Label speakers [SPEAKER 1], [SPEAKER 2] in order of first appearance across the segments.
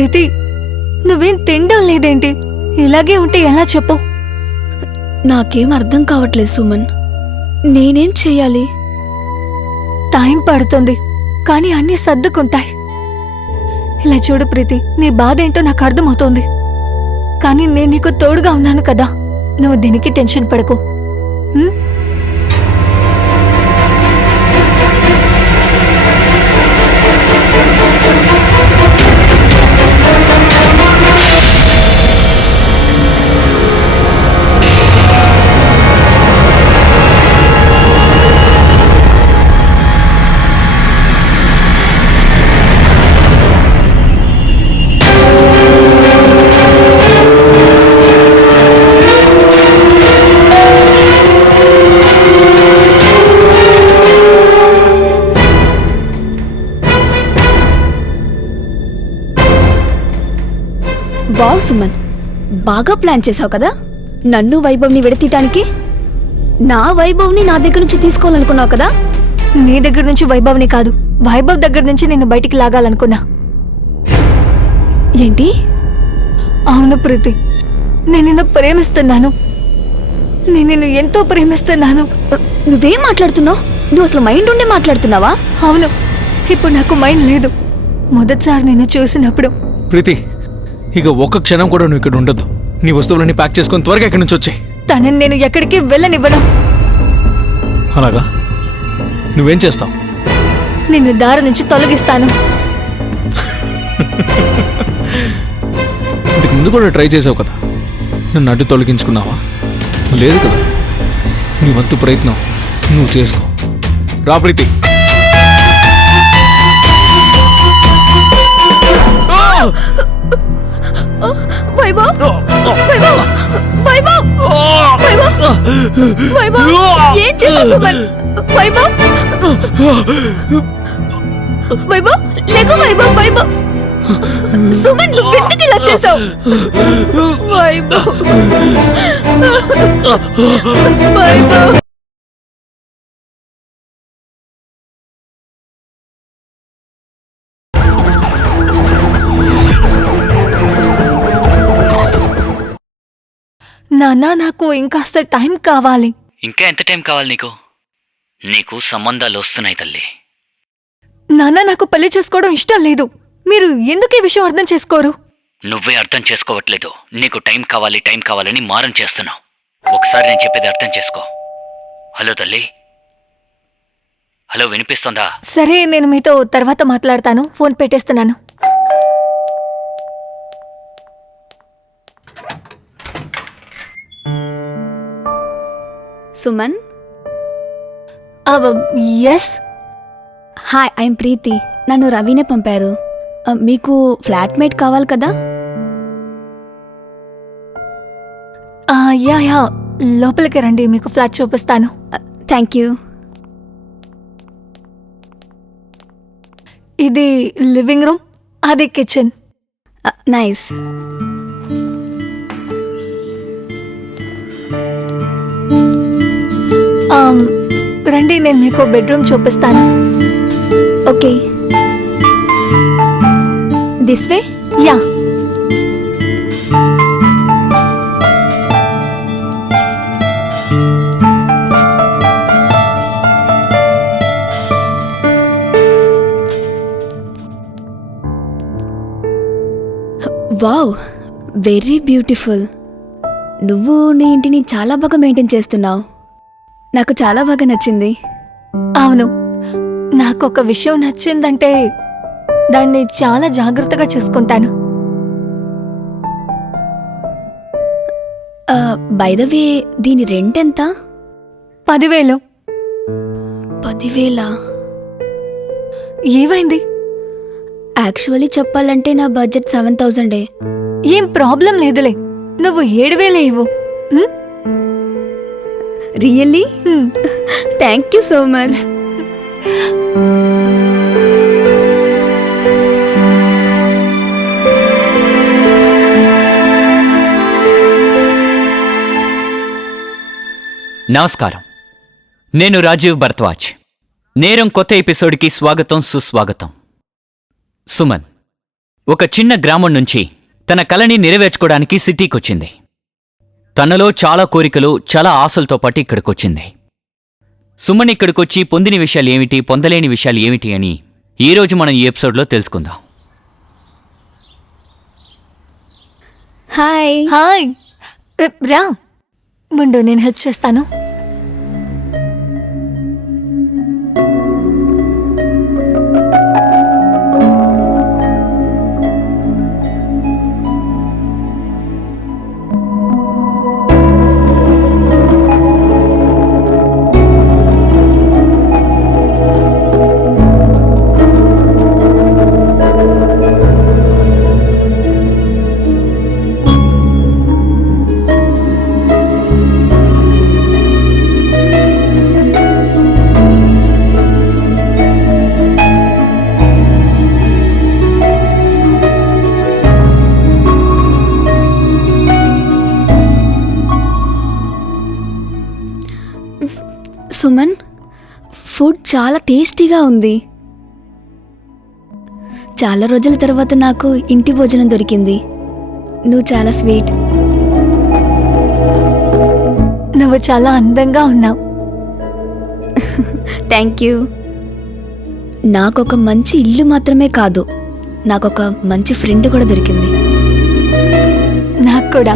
[SPEAKER 1] ప్రీతి నువ్వేం తినడం లేదేంటి? ఇలాగే ఉంటే ఎలా చెప్పు?
[SPEAKER 2] నాకేం అర్థం కావట్లేదు సుమన్. నేనేం చెయ్యాలి?
[SPEAKER 1] టైం పడుతుంది కానీ అన్నీ సర్దుకుంటాయి. ఇలా చూడు ప్రీతి నీ బాధ ఏంటో నాకు అర్థమవుతోంది. కానీ నేను నీకు తోడుగా ఉన్నాను కదా. నువ్వు దీనికి టెన్షన్ పడకు.
[SPEAKER 2] బాగా ప్లాన్ చేసావు కదా? నన్ను వైభవ్ని విడతీయటానికి? నా వైభవ్ని నా దగ్గర నుంచి తీసుకోవాలనుకున్నావు కదా?
[SPEAKER 1] నీ దగ్గర నుంచి వైభవ్ని కాదు వైభవ్ దగ్గర నుంచి నిన్ను బయటికి లాగాలనుకున్నా.
[SPEAKER 2] ఏంటి?
[SPEAKER 1] అవును ప్రీతి నేను నిన్ను ప్రేమిస్తున్నాను. నేను నిన్ను ఎంతో ప్రేమిస్తున్నాను.
[SPEAKER 2] నువ్వేం మాట్లాడుతున్నావు? నువ్వు అసలు మైండ్ ఉండే మాట్లాడుతున్నావా?
[SPEAKER 1] అవును ఇప్పుడు నాకు మైండ్ లేదు. మొదటిసారి నిన్ను చూసినప్పుడు.
[SPEAKER 3] ప్రీతి ఇక ఒక్క క్షణం కూడా నువ్వు ఇక్కడ ఉండదు నీ వస్తువులన్నీ ప్యాక్ చేసుకొని త్వరగా ఇక్కడి నుంచి వచ్చాయి.
[SPEAKER 1] తనని నేను ఎక్కడికి వెళ్ళనివ్వను.
[SPEAKER 3] అలాగా? నువ్వేం చేస్తావు?
[SPEAKER 1] నిన్ను దారి నుంచి తొలగిస్తాను.
[SPEAKER 3] ఇంతకు ముందు కూడా ట్రై చేసావు కదా? నన్ను అడ్డు తొలగించుకున్నావా? లేదు కదా? నీ వంతు ప్రయత్నం నువ్వు చేసుకో. రా ప్రీతి.
[SPEAKER 2] వైభవ్? ఏం చేసావు సుమన్? వైభవ్! వైభవ్! లేకు వైభవ్! వైభవ్! సుమన్ నువ్వు ఎందుకు ఇలా చేసావు? వైభవ్! వైభవ్!
[SPEAKER 1] నాన్న నాకు ఇంకాస్త టైం కావాలి.
[SPEAKER 4] ఇంకా ఎంత టైం కావాలి నీకు? నీకు సంబంధాలు వస్తున్నాయి తల్లి.
[SPEAKER 1] నాన్న నాకు పెళ్ళి చేసుకోవడం ఇష్టం లేదు. మీరు ఎందుకు ఈ విషయం అర్థం చేసుకోరు?
[SPEAKER 4] నువ్వే అర్థం చేసుకోవట్లేదు. నీకు టైం కావాలి టైం కావాలని మారం చేస్తున్నావు. ఒకసారి నేను చెప్పేది అర్థం చేసుకో. హలో తల్లి. హలో వినిపిస్తుందా?
[SPEAKER 1] సరే నేను మీతో తర్వాత మాట్లాడతాను. ఫోన్ పెట్టేస్తున్నాను.
[SPEAKER 2] Suman?
[SPEAKER 1] Yes
[SPEAKER 2] hi I'm Preethi నన్ను రవినే పంపారు. ఆ, మీకు ఫ్లాట్మేట్ కావాలి కదా?
[SPEAKER 1] యా యా లోపలికి రండి మీకు ఫ్లాట్ చూపిస్తాను.
[SPEAKER 2] థ్యాంక్ యూ
[SPEAKER 1] ఇది లివింగ్ రూమ్ అది కిచెన్
[SPEAKER 2] నైస్ Um,
[SPEAKER 1] రండి నేను మీకు బెడ్రూమ్ చూపిస్తాను.
[SPEAKER 2] Okay. This way
[SPEAKER 1] yeah
[SPEAKER 2] wow very beautiful నువ్వు నీ ఇంటిని చాలా బాగా మెయింటైన్ చేస్తున్నావు. నాకు చాలా బాగా నచ్చింది.
[SPEAKER 1] అవును నాకు ఒక విషయం నచ్చిందంటే దాన్ని చాలా జాగ్రత్తగా చూసుకుంటాను.
[SPEAKER 2] బై ద వే దీని రెంట్ ఎంత?
[SPEAKER 1] పదివేలు.
[SPEAKER 2] పదివేల?
[SPEAKER 1] ఏమైంది?
[SPEAKER 2] యాక్చువల్లీ చెప్పాలంటే నా బడ్జెట్ సెవెన్ థౌజండే
[SPEAKER 1] ఏం. ప్రాబ్లం లేదులే నువ్వు ఏడు వేలే ఇవ్వు?
[SPEAKER 2] Really thank you so much
[SPEAKER 4] నమస్కారం. నేను రాజీవ్ భరద్వాజ్. నేరం కొత్త ఎపిసోడ్కి స్వాగతం సుస్వాగతం. సుమన్ ఒక చిన్న గ్రామం నుంచి తన కలని నెరవేర్చుకోవడానికి సిటీకొచ్చింది. తనలో చాలా కోరికలు చాలా ఆశలతో పాటు ఇక్కడికొచ్చింది. సుమన్ ఇక్కడికొచ్చి పొందిన విషయాలు ఏమిటి పొందలేని విషయాలు ఏమిటి అని ఈరోజు మనం ఈ ఎపిసోడ్లో తెలుసుకుందాం.
[SPEAKER 2] హాయ్.
[SPEAKER 1] హాయ్. రా. ముందు నేను హెల్ప్ చేస్తాను.
[SPEAKER 2] చాలా టేస్టీగా ఉంది. చాలా రోజుల తర్వాత నాకు ఇంటి భోజనం దొరికింది. నువ్వు చాలా స్వీట్.
[SPEAKER 1] నువ్వు చాలా అందంగా ఉన్నావు.
[SPEAKER 2] థ్యాంక్ యూ నాకొక మంచి ఇల్లు మాత్రమే కాదు నాకొక మంచి ఫ్రెండ్ కూడా దొరికింది.
[SPEAKER 1] నాకు కూడా.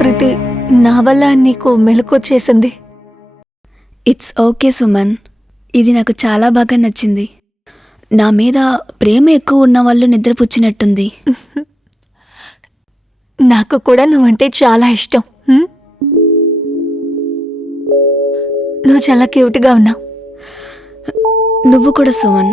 [SPEAKER 1] ప్రీతి నా వల్ల నీకు మెలకు చేసింది.
[SPEAKER 2] ఇట్స్ ఓకే సుమన్ ఇది నాకు చాలా బాగా నచ్చింది. నా మీద ప్రేమ ఎక్కువ ఉన్న వాళ్ళు నిద్రపుచ్చినట్టుంది
[SPEAKER 1] నాకు కూడా నువ్వంటే చాలా ఇష్టం? నువ్వు చాలా క్యూట్గా ఉన్నావు.
[SPEAKER 2] నువ్వు కూడా సుమన్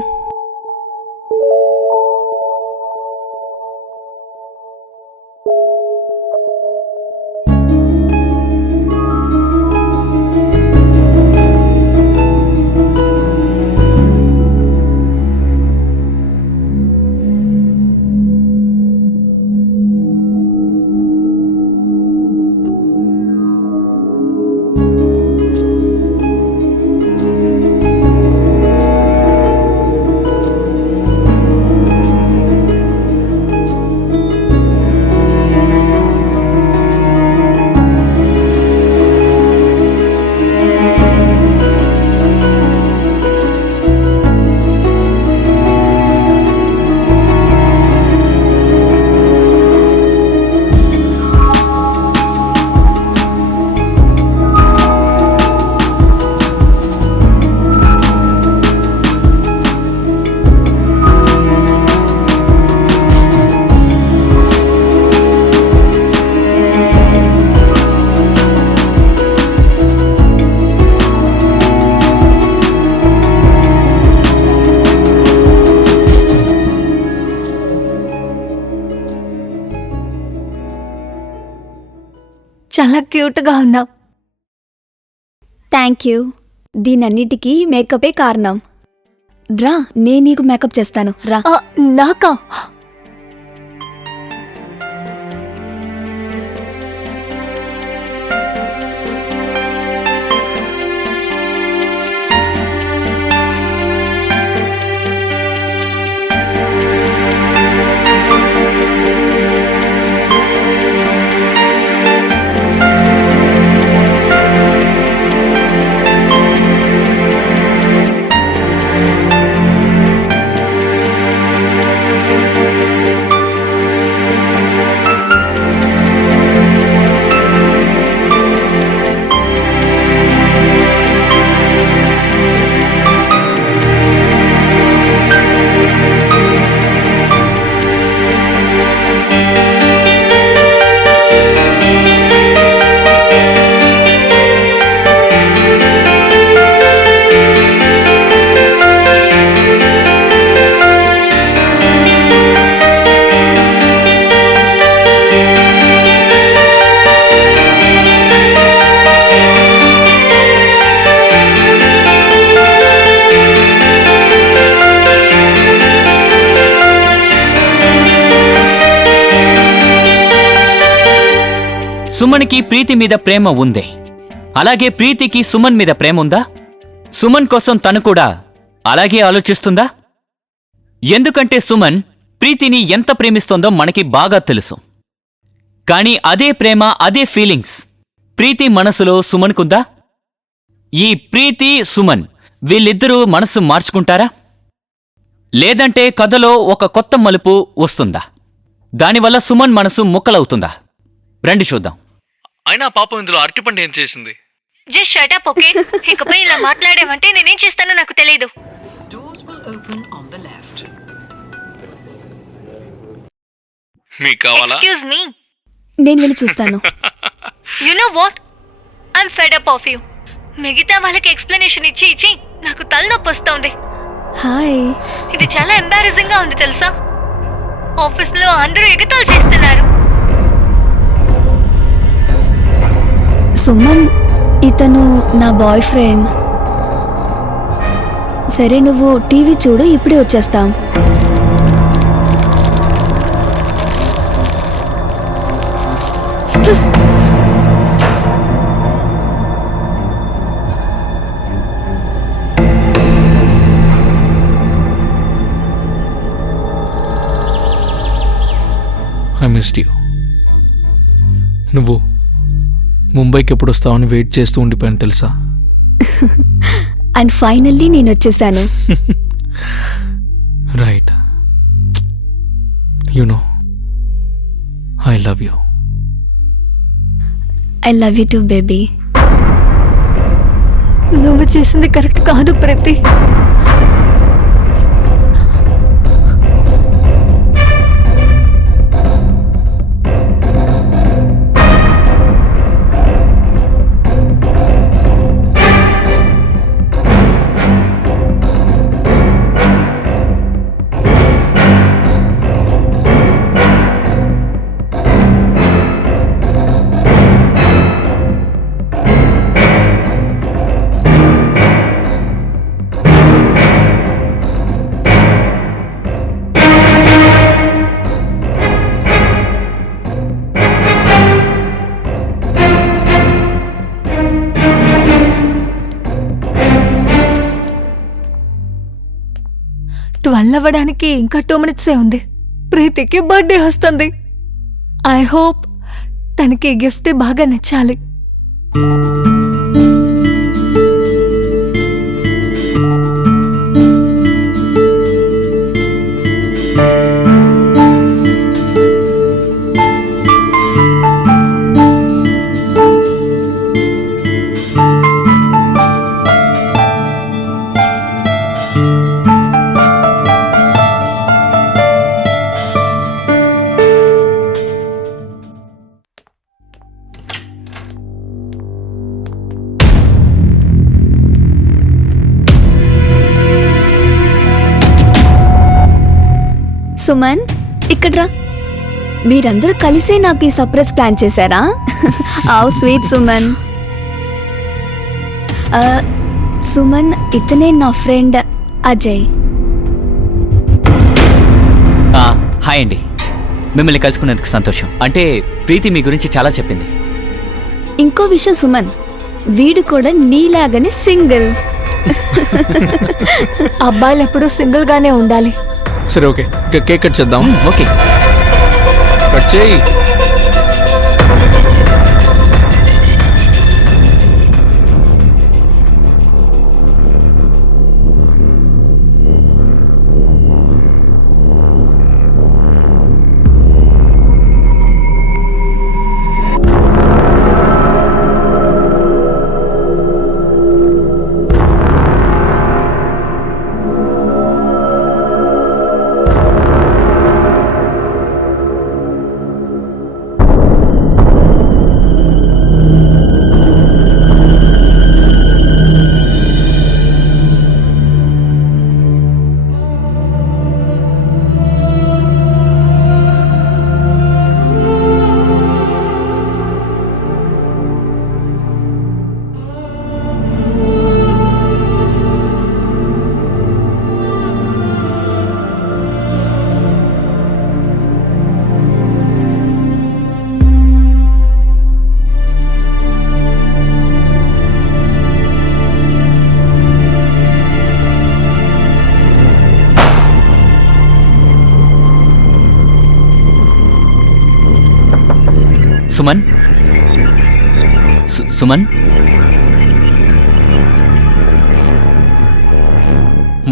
[SPEAKER 1] చాలా క్యూట్గా ఉన్నావు.
[SPEAKER 2] Thank you. దీనన్నిటికీ మేకపే కారణం? రా నేను నీకు మేకప్ చేస్తాను. రా.
[SPEAKER 1] నాకా?
[SPEAKER 4] సుమన్కి ప్రీతి మీద ప్రేమ ఉంది. అలాగే ప్రీతికి సుమన్ మీద ప్రేమ ఉందా? సుమన్ కోసం తను కూడా అలాగే ఆలోచిస్తుందా? ఎందుకంటే సుమన్ ప్రీతిని ఎంత ప్రేమిస్తోందో మనకి బాగా తెలుసు. కానీ అదే ప్రేమ అదే ఫీలింగ్స్ ప్రీతి మనసులో సుమన్కుందా? ఈ ప్రీతి సుమన్ వీళ్ళిద్దరూ మనసు మార్చుకుంటారా? లేదంటే కథలో ఒక కొత్త మలుపు వస్తుందా? దానివల్ల సుమన్ మనసు ముక్కలవుతుందా? రండి చూద్దాం.
[SPEAKER 3] అయినా పాపం ఇందులో అరటిపండు ఏం చేసింది?
[SPEAKER 1] జస్ట్ షటప్ ఓకే ఇకపై ఇలా మాట్లాడేవంటే నేనేం చేస్తానో నాకు తెలియదు.
[SPEAKER 3] మీకు కావాలా?
[SPEAKER 1] ఎక్స్క్యూజ్ మీ
[SPEAKER 2] నేను వెళ్ళి చూస్తాను.
[SPEAKER 1] You know what I'm fed up of you మిగతా వాళ్ళకి ఎక్స్ప్లెనేషన్ ఇచ్చి ఇచ్చి నాకు తలనొప్పి వస్తోంది.
[SPEAKER 2] హాయ్
[SPEAKER 1] ఇది చాలా ఎంబారసింగ్గా ఉంది తెలుసా? ఆఫీస్లో అందరూ ఎగతాలు చేస్తున్నారు.
[SPEAKER 2] సుమన్ ఇతను నా బాయ్ ఫ్రెండ్ సరే నువ్వు టీవీ చూడు ఇప్పుడే వచ్చేస్తాం.
[SPEAKER 3] ఐ మిస్డ్ యూ నువ్వు ముంబైకి ఎప్పుడు వస్తావని వెయిట్ చేస్తూ ఉండిపోయాను తెలుసా?
[SPEAKER 2] అండ్ ఫైనల్లీ నేను వచ్చేసాను
[SPEAKER 3] right you know I love you
[SPEAKER 2] I love you too baby
[SPEAKER 1] నువ్వు చేసింది కరెక్ట్ కాదు ప్రతి. ట్వెల్వ్ ఇంకా టూ మినిట్సే ఉంది. ప్రీతికి బర్త్డే వస్తుంది. ఐ హోప్ తనకి గిఫ్ట్ బాగా నచ్చాలి.
[SPEAKER 2] సుమన్ ఇక్కడ రా మీరందరూ కలిసే నాకు ఈ సర్ప్రైజ్ ప్లాన్ చేశారా? ఆవ్ స్వీట్ సుమన్. సుమన్ ఇతనే నా ఫ్రెండ్ అజయ్.
[SPEAKER 4] ఆ, హాయ్ అండి. మిమ్మల్ని కలుసుకున్నందుకు సంతోషం. అంటే ప్రీతి మీ గురించి చాలా చెప్పింది.
[SPEAKER 2] ఇంకో విషయం సుమన్ వీడు కూడా నీలాగనే సింగిల్.
[SPEAKER 1] అబ్బాయిలు ఎప్పుడూ సింగిల్ గానే ఉండాలి.
[SPEAKER 3] సరే ఓకే. ఇక కేక్ కట్ చేద్దాం.
[SPEAKER 4] ఓకే.
[SPEAKER 3] కట్ చేయి.
[SPEAKER 4] సుమన్?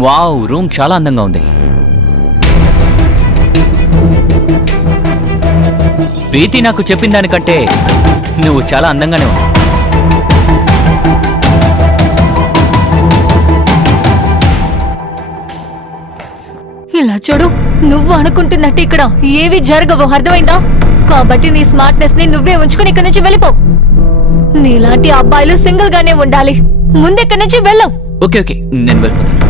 [SPEAKER 4] వావ్ రూమ్ చాలా అందంగా ఉంది. ప్రీతి నాకు చెప్పిన దానికంటే నువ్వు చాలా అందంగానే ఉన్నావు.
[SPEAKER 1] ఇలా చూడు నువ్వు అనుకుంటున్నట్టు ఇక్కడ ఏవి జరగవు అర్థమైందా? కాబట్టి నీ స్మార్ట్నెస్ని నువ్వే ఉంచుకుని ఇక్కడి నుంచి వెళ్ళిపో. నీలాంటి అబ్బాయిలు సింగిల్ గానే ఉండాలి. ముందెక్కడి నుంచి వెళ్ళవు
[SPEAKER 4] ఓకే ఓకే. నేను వెళ్ళిపోతాను.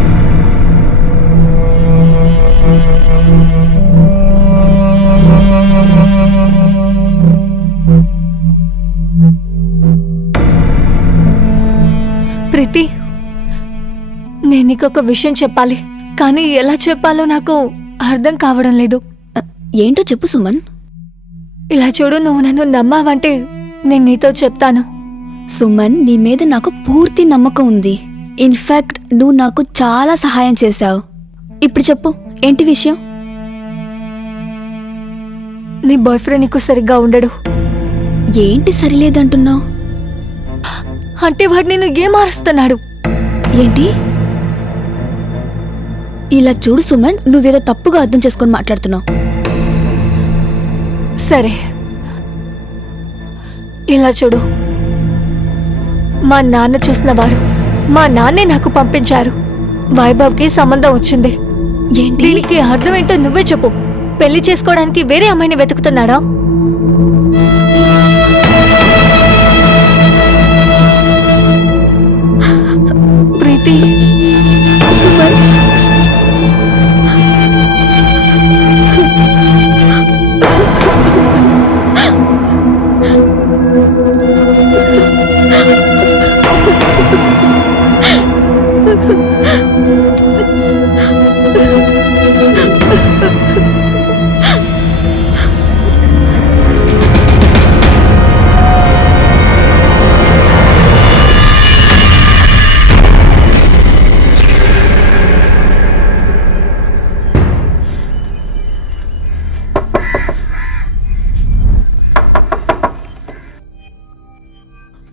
[SPEAKER 1] ప్రీతి నేను నీకొక విషయం చెప్పాలి. కానీ ఎలా చెప్పాలో నాకు అర్థం కావడం లేదు.
[SPEAKER 2] ఏంటో చెప్పు సుమన్.
[SPEAKER 1] ఇలా చూడు నువ్వు నన్ను నమ్మావంటే నేను నీతో చెప్తాను.
[SPEAKER 2] సుమన్ నీ మీద నాకు పూర్తి నమ్మకం ఉంది. ఇన్ఫాక్ట్ నువ్వు నాకు చాలా సహాయం చేశావు. ఇప్పుడు చెప్పు ఏంటి విషయం?
[SPEAKER 1] నీ బాయ్ ఫ్రెండ్ నీకు సరిగ్గా ఉండడు.
[SPEAKER 2] ఏంటి సరిలేదంటున్నావు?
[SPEAKER 1] అంటే వాడు నేను ఏం మారుస్తున్నాడు?
[SPEAKER 2] ఏంటి? ఇలా చూడు సుమన్ నువ్వేదో తప్పుగా అర్థం చేసుకొని మాట్లాడుతున్నావు.
[SPEAKER 1] సరే. ఇలా చూడు. మా నాన్న చూసిన వారు మా నాన్నే నాకు పంపించారు. వైభవ్కి సంబంధం వచ్చింది.
[SPEAKER 2] ఏంటి?
[SPEAKER 1] దీనికి అర్థం ఏంటో నువ్వే చెప్పు. పెళ్ళి చేసుకోవడానికి వేరే అమ్మాయిని వెతుకుతున్నాడా? ప్రీతి
[SPEAKER 2] సుమన్.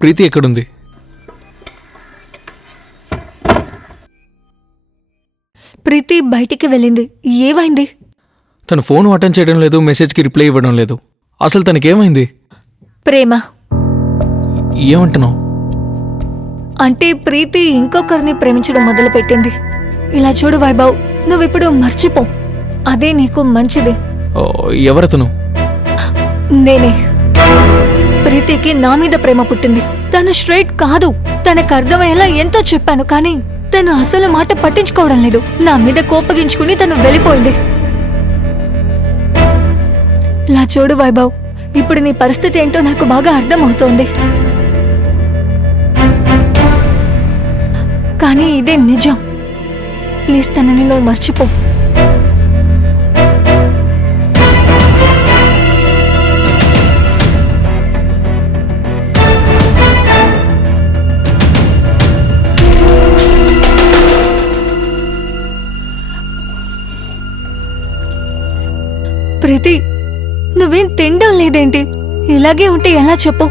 [SPEAKER 3] ప్రీతి ఎక్కడుంది?
[SPEAKER 1] ప్రీతి బయటికి వెళ్ళింది. ఏమైంది?
[SPEAKER 3] తను ఫోన్ అటెండ్ చేయడం లేదు మెసేజ్కి రిప్లై ఇవ్వడం లేదు. అసలు తనకేమైంది?
[SPEAKER 1] ప్రేమ.
[SPEAKER 3] ఏమంటున్నావు?
[SPEAKER 1] అంటే ప్రీతి ఇంకొకరిని ప్రేమించడం మొదలుపెట్టింది. ఇలా చూడు వైభవ్ నువ్విప్పుడు మర్చిపో. అదే నీకు మంచిది.
[SPEAKER 3] ఓ, ఎవరతను?
[SPEAKER 1] నేనే. ప్రీతికి నా మీద ప్రేమ పుట్టింది. తను స్ట్రైట్ కాదు. తనకు అర్థమయ్యేలా ఎంతో చెప్పాను కానీ తను అసలు మాట పట్టించుకోవడం లేదు. నా మీద కోపగించుకుని తను వెళ్ళిపోయింది. ఇలా చూడు వైభవ్ ఇప్పుడు నీ పరిస్థితి ఏంటో నాకు బాగా అర్థమవుతోంది. కానీ ఇదే నిజం. ప్లీజ్ తనని నువ్వు మర్చిపో. ప్రీతి నువ్వేం తినడం లేదేంటి? ఇలాగే ఉంటే ఎలా చెప్పు?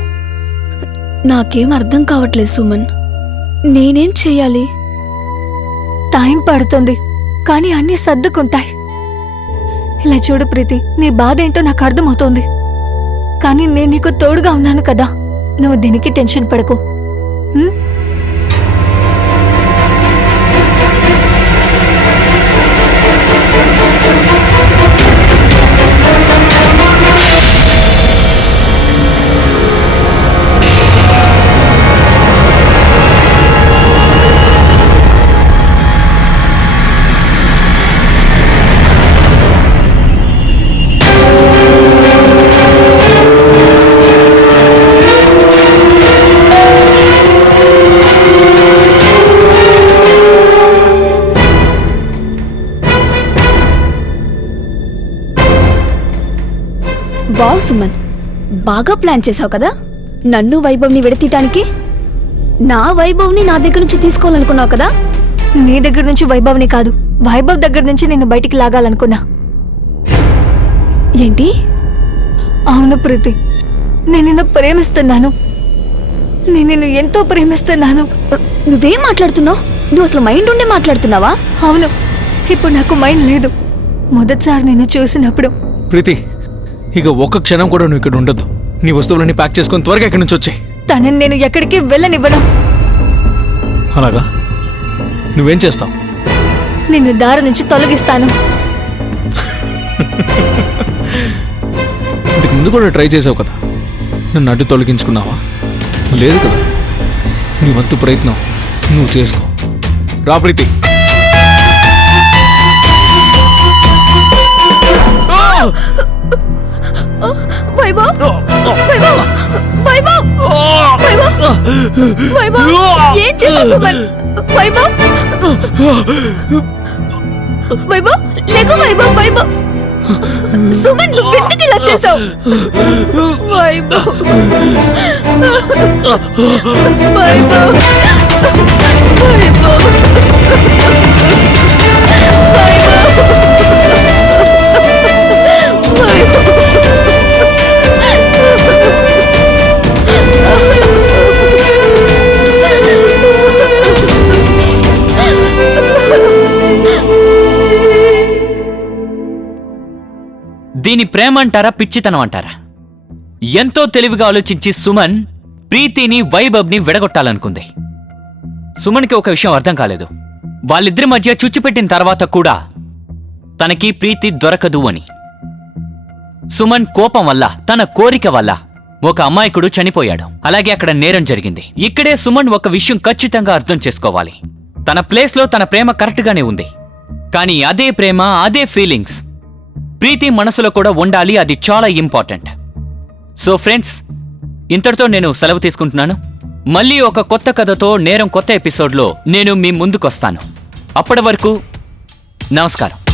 [SPEAKER 2] నాకేం అర్థం కావట్లేదు సుమన్. నేనేం చెయ్యాలి?
[SPEAKER 1] టైం పడుతుంది కానీ అన్నీ సర్దుకుంటాయి. ఇలా చూడు ప్రీతి నీ బాధ ఏంటో నాకు అర్థమవుతోంది. కానీ నేను నీకు తోడుగా ఉన్నాను కదా. నువ్వు దీనికి టెన్షన్ పడకు.
[SPEAKER 2] సుమన్ బాగా ప్లాన్ చేసావు కదా? నన్ను వైభవ్ని విడతీయటానికి? నా వైభవ్ని నా దగ్గర నుంచి తీసుకోవాలనుకున్నావు కదా?
[SPEAKER 1] నీ దగ్గర నుంచి వైభవ్ని కాదు వైభవ్ దగ్గర నుంచి నిన్ను బయటికి లాగాలనుకున్నా.
[SPEAKER 2] ఏంటి?
[SPEAKER 1] అవును ప్రీతి నేను నిన్ను ప్రేమిస్తున్నాను. నేను నిన్ను ఎంతో ప్రేమిస్తున్నాను.
[SPEAKER 2] నువ్వేం మాట్లాడుతున్నావు? నువ్వు అసలు మైండ్ ఉండే మాట్లాడుతున్నావా?
[SPEAKER 1] అవును ఇప్పుడు నాకు మైండ్ లేదు. మొదటిసారి నిన్ను చూసినప్పుడు.
[SPEAKER 3] ప్రీతి ఇక ఒక్క క్షణం కూడా నువ్వు ఇక్కడ ఉండొద్దు. నీ వస్తువులన్నీ ప్యాక్ చేసుకొని త్వరగా ఇక్కడి నుంచి వచ్చాయి.
[SPEAKER 1] తనని నేను ఎక్కడికి వెళ్ళనివ్వను.
[SPEAKER 3] అలాగా? నువ్వేం చేస్తావు?
[SPEAKER 1] నిన్ను దారి నుంచి తొలగిస్తాను.
[SPEAKER 3] ఇంతకు ముందు కూడా ట్రై చేసావు కదా. నన్ను అడ్డు తొలగించుకున్నావా? లేదు కదా. నీ వంతు ప్రయత్నం నువ్వు చేసుకో. రా ప్రీతి.
[SPEAKER 2] వైభవ్? వైభవ్? వైభవ్? వైభవ్? వైభవ్? ఏం చేసావు సుమన్? వైభవ్? వైభవ్? లేకు వైభవ్ వైభవ్. సుమన్ నువ్వు ఎందుకు ఇలా చేసావు వైభవ్. వైభవ్.
[SPEAKER 4] దీని ప్రేమ అంటారా పిచ్చితనం అంటారా? ఎంతో తెలివిగా ఆలోచించి సుమన్ ప్రీతిని వైభవ్ని విడగొట్టాలనుకుంది. సుమన్కి ఒక విషయం అర్థం కాలేదు. వాళ్ళిద్దరి మధ్య చుచ్చిపెట్టిన తర్వాత కూడా తనకి ప్రీతి దొరకదు అని. సుమన్ కోపం వల్ల తన కోరిక వల్ల ఒక అమాయకుడు చనిపోయాడు. అలాగే అక్కడ నేరం జరిగింది. ఇక్కడే సుమన్ ఒక విషయం ఖచ్చితంగా అర్థం చేసుకోవాలి. తన ప్లేస్లో తన ప్రేమ కరెక్ట్గానే ఉంది. కానీ అదే ప్రేమ అదే ఫీలింగ్స్ ప్రీతి మనసులో కూడా ఉండాలి అది చాలా ఇంపార్టెంట్. సో ఫ్రెండ్స్ ఇంతటితో నేను సెలవు తీసుకుంటున్నాను. మళ్ళీ ఒక కొత్త కథతో నేరం కొత్త ఎపిసోడ్లో నేను మీ ముందుకొస్తాను. అప్పటి వరకు నమస్కారం.